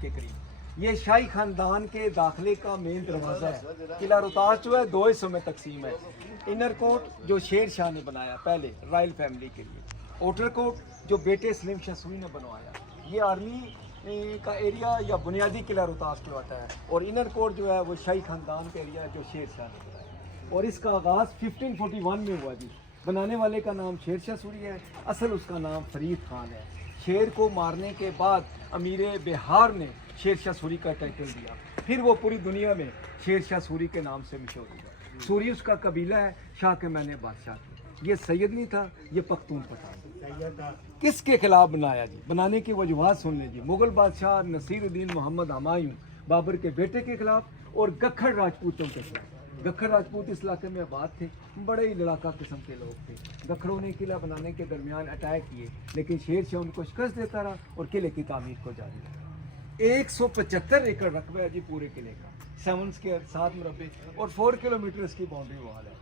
के करीब। ये शाही खानदान के दाखिले का मेन दरवाज़ा है। किला रोहतास जो है 2 हिस्सों में तकसीम है। इनर कोर्ट जो शेर शाह ने बनाया पहले रॉयल फैमिली के लिए, आउटर कोर्ट जो बेटे सलीम शाह सूरी ने बनवाया, ये आर्मी का एरिया या बुनियादी किला रोहतास कहलाता है, और इनर कोर्ट जो है वो शाही खानदान का एरिया जो शेर शाह ने बनाया। और इसका आगाज़ 1541 में हुआ जी। बनाने वाले का नाम शेर शाह सूरी है, असल उसका नाम फरीद खान है। शेर को मारने के बाद अमीर बिहार ने शेर शाह सूरी का टाइटल दिया, फिर वो पूरी दुनिया में शेर शाह सूरी के नाम से मशहूर हुआ। सूरी उसका कबीला है, शाह के मैंने बादशाह थे। ये सैयद नहीं था, ये पख्तून था। किसके खिलाफ बनाया जी? बनाने की वजूहत सुन लीजिए। मुगल बादशाह नसीरुद्दीन मोहम्मद हुमायूं बाबर के बेटे के खिलाफ और गखड़ राजपूतों के खिलाफ। गखड़ राजपूत इस इलाके में आबाद थे, बड़े ही लड़ाका किस्म के लोग थे। गखड़ों ने किला बनाने के दरमियान अटैक किए, लेकिन शेर शाह उनको शिकस्त देता रहा और किले की तामीर को जारी रखा। 175 एकड़ रकबा है जी पूरे किले का, 7 स्क्वायर 7 मुरब्बे और 4 किलोमीटर इसकी बाउंड्री वॉल है।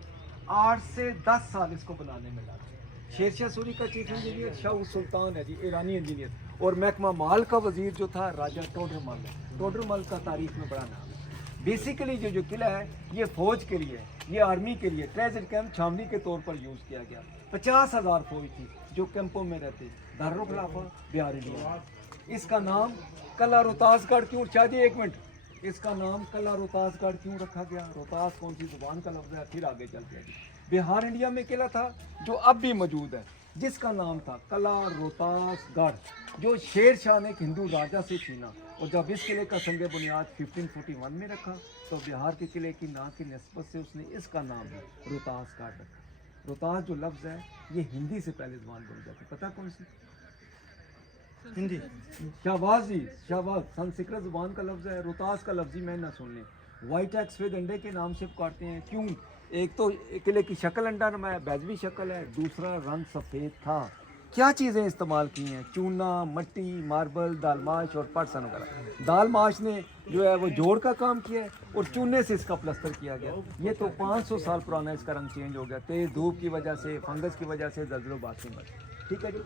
8 से 10 साल इसको बनाने में लगे। शेर शाह सूरी का चीफ इंजीनियर शाह सुल्तान है जी, ईरानी इंजीनियर, और महकमा माल का वजीर जो था राजा टोडरमल है। टोडरमल का तारीख में बड़ा नाम है। बेसिकली जो किला है ये फौज के लिए, ये आर्मी के लिए ट्रेजर कैंप छावनी के तौर पर यूज़ किया गया। 50,000 फौज थी जो कैंपों में रहते। दारुल खिलाफा बिहार इंडिया। इसका नाम किला रोहतासगढ़ क्यों, शायद 1 मिनट, इसका नाम किला रोहतासगढ़ क्यों रखा गया? रोहतास कौन सी जुबान का लफ्ज़ है? फिर आगे चल गया। बिहार इंडिया में किला था जो अब भी मौजूद है, जिसका नाम था किला रोहतासगढ़, जो शेर शाह ने एक हिंदू राजा से छीना। और जब इस किले का संग बुनियाद 1541 में रखा तो बिहार के किले की नाम की निस्बत से उसने इसका नाम है रोहतासगढ़ रखा। रोहतास जो लफ्ज़ है ये हिंदी से पहले ज़बान बन जाती, पता कौन सी? हिंदी। शाहबाज जी, शाहबाज संस्कृत ज़ुबान का लफ्ज़ है। रोहतास का लफ्ज़ी मैं ना सुन लें। वाइट एग सफ़ेद अंडे के नाम से पुकारते हैं। क्यों? एक तो किले की शक्ल अंडा नुमा है, बैजवी शक्ल है, दूसरा रंग सफ़ेद था। क्या चीज़ें इस्तेमाल की हैं? चूना, मट्टी, मार्बल, दालमाश और पटसन वगैरह। दालमाश ने जो है वो जोड़ का काम किया है और चूने से इसका प्लस्तर किया गया। ये तो 500 साल पुराना इसका रंग चेंज हो गया, तेज़ धूप की वजह से, फंगस की वजह से, ज़लज़लो बाकी में। ठीक है जी।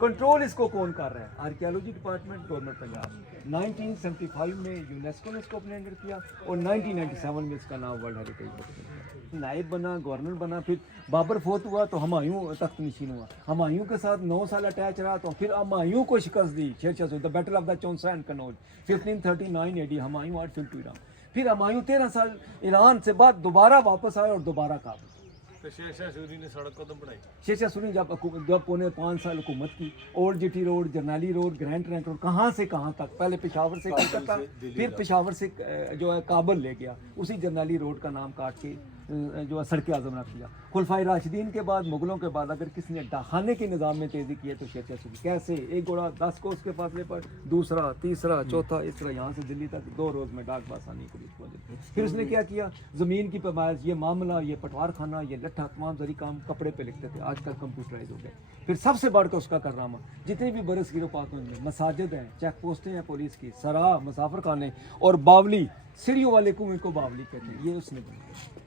कंट्रोल इसको कौन कर रहा है? Archaeology department, government Punjab. 1975 में यूनेस्को ने इसको अपने अंडर किया और 1997 में इसका नाम वर्ल्ड हेरिटेज बुक में किया। नायब बना, गवर्नर बना, फिर बाबर फोत हुआ तो हुमायूं तख्त नशीन हुआ। हुमायूं के साथ 9 साल अटैच रहा तो फिर हुमायूं को शिकस्त दी Sher Shah Suri, the battle of the Chausa and Kannauj 1539 AD। Humayun art to Iran. फिर हुमायूं 13 साल ईरान से बाद दोबारा वापस आए और दोबारा काबुल। तो शेर शाह सूरी ने सड़क कदम बढ़ाई। शेर शाह सूरी जब पौने 5 साल हुकूमत की, old GT road, Jarnaili road, Grand Trunk road, कहाँ से कहाँ तक, पहले पेशावर से कलकत्ता, फिर पेशावर से जो है काबुल ले गया। उसी जर्नैली रोड का नाम काट के जो है सड़क आज़म रख दिया। खुलफाए राशिदीन के बाद, मुगलों के बाद अगर किसी ने डाखाने के निज़ाम में तेज़ी की है तो शेर शाह सूरी। कैसे? एक घोड़ा 10 कोस के फासले पर, दूसरा, तीसरा, चौथा, इस तरह यहाँ से दिल्ली तक 2 रोज़ में डाक बासानी को पहुँचे। फिर उसने क्या किया? ज़मीन की पैमाइश, ये मामला, ये पटवार खाना, ये लट्ठा, तमाम जरी काम कपड़े पे लिखते थे, आजकल कंप्यूटराइज हो गए। फिर सबसे बढ़कर उसका कारनामा, जितनी भी बरस गिरो पाक में मसाजिद हैं, चेक पोस्टें हैं पुलिस की, सराह, मुसाफिर खाने और बावली, सीढ़ियों वाले कुएं को बावली कहते हैं, ये उसने बनाया।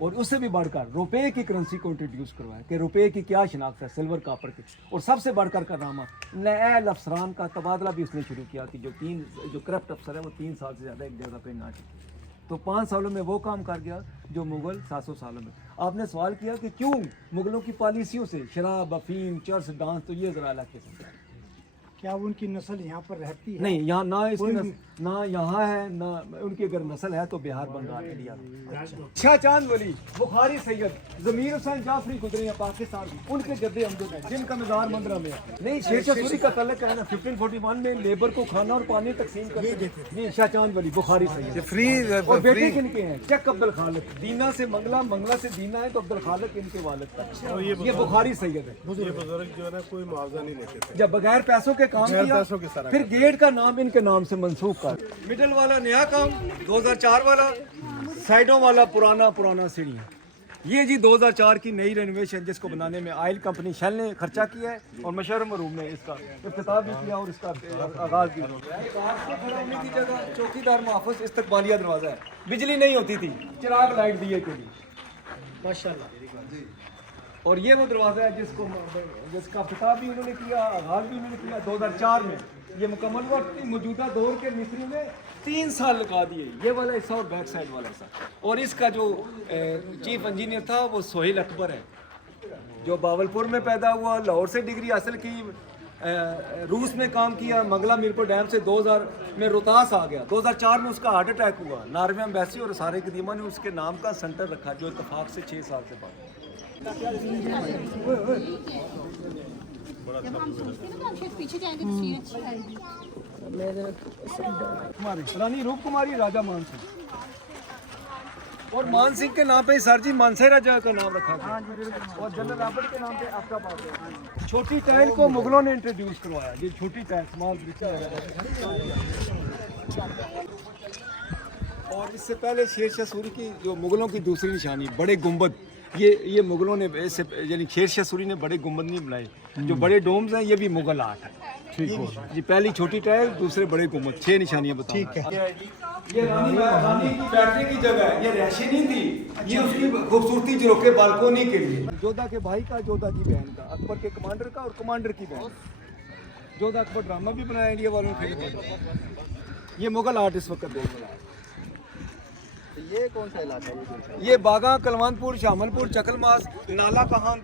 और उससे भी बढ़कर रुपए की करेंसी को इंट्रोड्यूस करवाया कि रुपए की क्या शनाख्त है, सिल्वर कापर की। और सबसे बढ़कर कारनामा, नए अफसरान का तबादला भी उसने शुरू किया कि जो करप्ट अफसर है वो 3 साल से ज़्यादा एक जगह पे ना टिके। तो 5 सालों में वो काम कर गया जो मुगल 700 सालों में। आपने सवाल किया कि क्यों मुगलों की पॉलिसियों से शराब, अफीम, चर्च, डांस, तो ये ज़रा अलग किस्म का। क्या उनकी नस्ल यहाँ पर रहती है? नहीं, यहाँ ना इसकी ना यहाँ है ना उनकी अगर नस्ल है तो बिहार, बंगाल, इंडिया। शाह चांद वली, बुखारी सैयद, ज़मीर हुसैन जाफरी गुजरे हैं पाकिस्तान, उनके जद्दे अमजद हैं जिनका मज़ार मंदरा में है। नहीं, शेर शाह सूरी का तल्लुक है ना 1541 में लेबर को खाना और पानी तकसीम करते थे। नहीं, शाह चांद वली, बुखारी सैयद फ्री। और बेटे किनके हैं? चक अब्दुल खालिक, दीना से मंगला, मंगला से दीना है तो अब्दुल खालिक इनके वालिद का। ये बुखारी सैयद है। ये बुजुर्ग जो है ना कोई मुआवजा नहीं लेते थे, जब बगैर पैसों के काम किया, फिर गेट का नाम इनके नाम से मंसूब कर। मिडल वाला नया काम, 2004 वाला, साइडों वाला पुराना सीढ़ियाँ। ये जी 2004 की नई रेनोवेशन जिसको बनाने में ऑयल कंपनी शेल ने खर्चा किया है और मशहूर मरूम ने इसका इफ्तिताह भी किया और इसका आगाज़ भी किया। खड़ा होने की जगह चौकीदार मुहाफ़िज़ इस्तकबालिया दरवाज़ा है। बिजली नहीं होती थी, चिराग लाइट दिए के लिए माशाल्लाह। और ये वो दरवाज़ा है जिसका इफ्तिताह भी उन्होंने किया, आगाज़ भी उन्होंने किया 2004 में। ये मुकम्मल हुआ। मौजूदा दौर के मिस्त्री ने 3 साल लगा दिए, ये वाला हिस्सा और बैक साइड वाला हिस्सा। और इसका जो चीफ इंजीनियर था वो सोहेल अकबर है, जो बावलपुर में पैदा हुआ, लाहौर से डिग्री हासिल की, रूस में काम किया, मंगला मीरपुर डैम से 2000 में रोहतास आ गया। 2004 में उसका हार्ट अटैक हुआ। नॉर्वे एम्बेसी और सारे कदीमा ने उसके नाम का सेंटर रखा, जो इत्तेफाक से 6 साल से बाद। जब हम सोचते हैं ना तो शायद पीछे जाएंगे तस्वीर अच्छी आएगी। रानी रूप कुमारी, राजा मान सिंह। और मान सिंह के नाम पे सर जी मानसेरा जगह का नाम रखा गया, और जनरल रॉबर्ट के नाम पे आफ्ताबाद है। छोटी टाइल को मुगलों ने इंट्रोड्यूस करवाया। ये छोटी टाइल स्मॉल ब्रिक। और इससे पहले शेरशाह सूरी की जो मुगलों की दूसरी निशानी बड़े गुंबद, ये मुगलों ने ऐसे, यानी शेरशाह सूरी ने बड़े गुंबद नहीं बनाए। जो बड़े डोम्स हैं ये भी मुगल आर्ट है। ठीक हो जी, पहली छोटी टाइल, दूसरे बड़े गुंबद, 6 निशानियां बताओ। ठीक है। ये रानी की बैठने की जगह है, ये रहशी नहीं थी, ये उसकी खूबसूरती झरोखे बालकोनी के लिए। जोधा के भाई का, जोधा की बहन का, अकबर के कमांडर का और कमांडर की बहन। जोधा अकबर ड्रामा भी बनाया इंडिया वालों ने। ये मुगल आर्ट इस वक्त देख रहा है। ये कौन सा इलाका है? ये बागा, कलवंतपुर, शामलपुर, चकलमास, नाला कहां,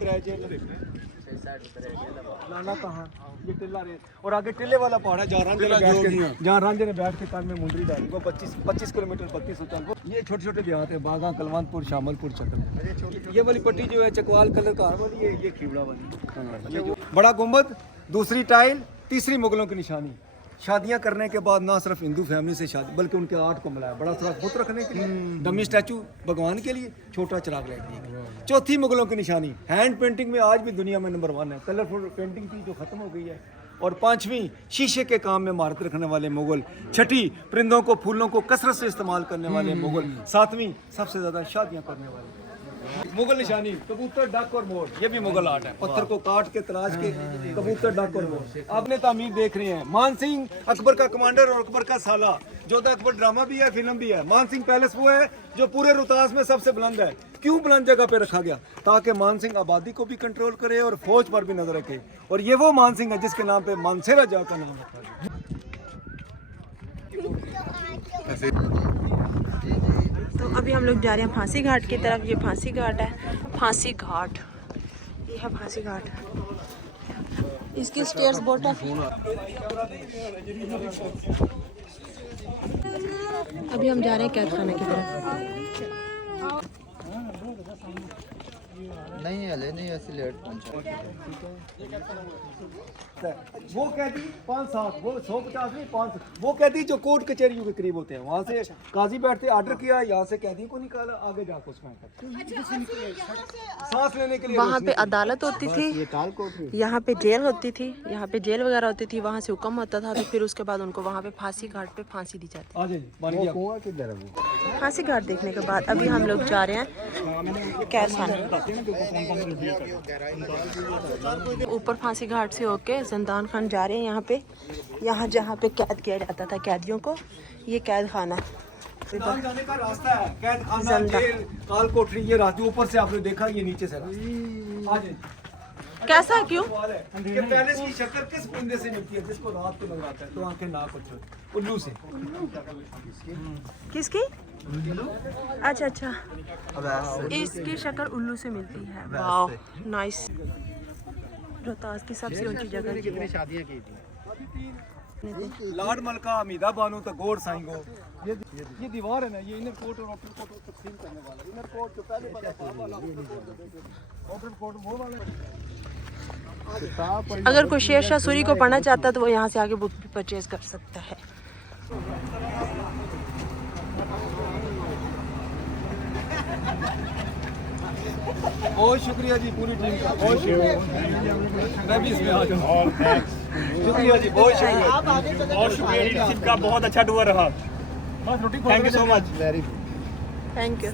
नाला कहां, ये टिल्ला रे, और आगे टिल्ले वाला पहाड़ है जहाँ रांझे ने बैठ के कान में मुंदरी डाली, वो 25 किलोमीटर 32 उचाल। ये छोटे छोटे देहात है, बागा, कलवंतपुर, शामलपुर, चकल। ये वाली पट्टी जो है चकवाल कलर का वाली, ये खीवड़ा वाली। ये जो बड़ा गुंबद, दूसरी टाइल, तीसरी मुगलों की निशानी। शादियां करने के बाद ना सिर्फ हिंदू फैमिली से शादी, बल्कि उनके आर्ट को मिलाया। बड़ा सारा खुद रखने के लिए, डमी स्टैचू भगवान के लिए, छोटा चिराग लाइट के लिए। चौथी मुगलों की निशानी, हैंड पेंटिंग में आज भी दुनिया में नंबर 1 है। कलरफुल पेंटिंग थी जो खत्म हो गई है। और 5वीं, शीशे के काम में महारत रखने वाले मुगल। 6ठी, परिंदों को, फूलों को कसरत से इस्तेमाल करने वाले मुगल। 7वीं, सबसे ज्यादा शादियां करने वाले मुगल निशानी, कबूतर, डक और मोर। ये भी मुगल आर्ट है। पत्थर को काट के, तराश के, कबूतर, डक और मोर। आपने तामीर देख रहे हैं। मान सिंह अकबर का कमांडर और अकबर का साला। जोधा अकबर ड्रामा भी है, फिल्म भी है। मान सिंह पैलेस वो है जो पूरे रोहतास में सबसे बुलंद है। क्यों बुलंद जगह पे रखा गया? ताकि मान सिंह आबादी को भी कंट्रोल करे और फौज पर भी नजर रखे। और ये वो मान सिंह है जिसके नाम पे मानसेरा जगह का नाम रखा गया। तो अभी हम लोग जा रहे हैं फांसी घाट की तरफ। ये फांसी घाट है, फांसी घाट, ये है फांसी घाट। इसकी स्टेयर्स बोट है। अभी हम जा रहे हैं कैद खाने की तरफ। नहीं हले नहीं, ऐसे लेट पहुंचा। वो कहती 5-7, वो 150 नहीं 5, वो कहती जो कोर्ट कचहरियों के करीब होते हैं, वहाँ से काजी बैठते, ऑर्डर किया, यहाँ से कैदी को निकाला, आगे जाकर उसमें सांस लेने के लिए। वहाँ पे अदालत होती थी, यहाँ पे जेल होती थी, यहाँ पे जेल वगैरह होती थी, वहाँ से हुक्म होता था, तो फिर उसके बाद उनको वहाँ पे फांसी घाट पे फांसी दी जाती है। फांसी घाट देखने के बाद अभी हम लोग जा रहे हैं कैद खाने। ऊपर फांसी घाट से होके जंदान खान जा रहे हैं। यहाँ जहाँ पे कैद किया जाता था कैदियों को, ये कैद खाना। जंदान जाने का रास्ता है, कैद खाना, जेल, काल कोठरी, ये रास्ते ऊपर से आपने देखा, ये नीचे से कैसा, क्यों? कि पैलेस की शक्कर किस परिंदे से मिलती है जिसको रात को लगाता है तो आंखें नाक और उल्लू से। किसकी? अच्छा अच्छा, इसकी शक्ल उल्लू से मिलती है। वाह, नाइस। रोहतास की सबसे ऊंची जगह। कितनी शादियां की थी? लाड मलका, हमीदा बानो, तगोर साइंगो। ये दीवार है ना, ये इनर कोर्ट और आउटर कोर्ट तकसीम करने वाला। इनर कोर्ट जो पहले वाला आउटर कोर्ट वो वाला। अगर कोई शेरशाह सूरी को पढ़ना चाहता है तो वो यहाँ से आगे बुक भी परचेज कर सकता है। बहुत शुक्रिया जी पूरी टीम का, बहुत शुक्रिया। मैं भी इसमें आ जाऊँ। शुक्रिया जी, बहुत शुक्रिया। बहुत शुक्रिया, बहुत अच्छा टूर रहा। Thank you so much. Thank you.